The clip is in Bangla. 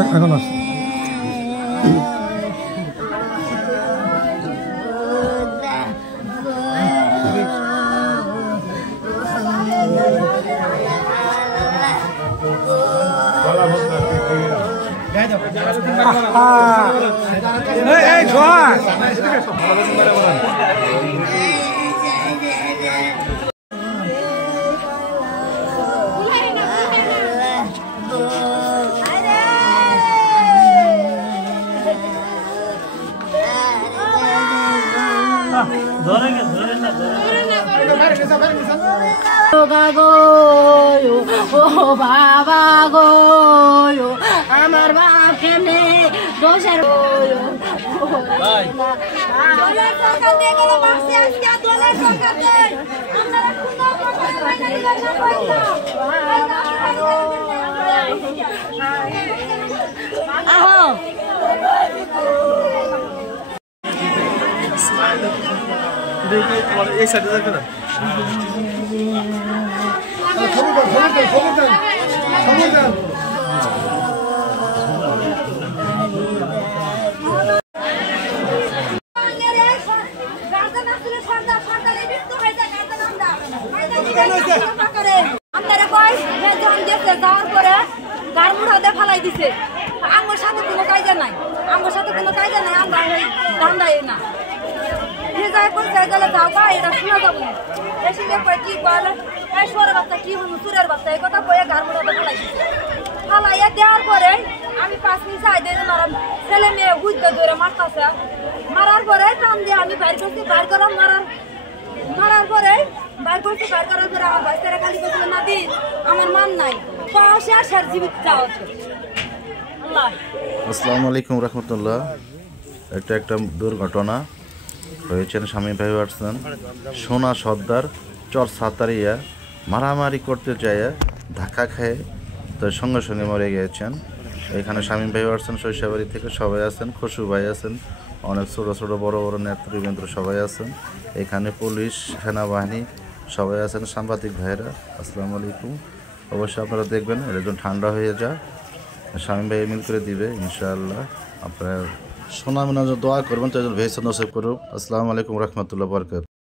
এখন আছে বাবা গো আমার বাপ কেমনে দোষের এই সাইডে দেখবে না ফালাই দিছে আমার সাথে কোনো কায়দা নাই আমরা ধান্দাই না যাও গা এটা শোনা যাবো এসে কি বলে সোরের বাচ্চা কি হল সুরের বাচ্চা এই কথা কয়ে গার মুড়াতে ফালাইয়া দেওয়ার পরে আমি 5 মিনিট চাই দিয়ে ছেলে মেয়ে বুঝতে ধরে মারতেছে মারার পরে টান দিয়ে আমি বাইর করছি বাইর করার পরে বাইর করার পরে আমার বাচ্চারা খালি করছিল না দিন আমার মান নাই পাশে আসার জীবিত চাওয়া আসসালামু আলাইকুম রহমতুল্লাহ। এটা একটা দুর্ঘটনা হয়েছেন স্বামী ভাই আসছেন সোনা সর্দার চর সাতারিয়া মারামারি করতে যায় ধাক্কা খেয়ে তো সঙ্গে সঙ্গে মরে গিয়েছেন। এখানে স্বামী ভাই আসছেন শৈশবাড়ি থেকে সবাই আছেন, খসু ভাই আছেন, অনেক ছোটো ছোটো বড় বড় নেতৃবৃন্দ সবাই আছেন, এখানে পুলিশ সেনাবাহিনী সবাই আছেন, সাংবাদিক ভাইয়েরা। আসসালামু আলাইকুম। অবশ্যই আপনারা দেখবেন এটা যখন ঠান্ডা হয়ে যায় স্বামী ভাই মিল করে দিবে ইনশাআল্লাহ। আপনার সোনা মিনা দোয়া করবেন তো ভেসে নসিব করুক। আসসালামু আলাইকুম রহমতুল্লাহ বরকাত।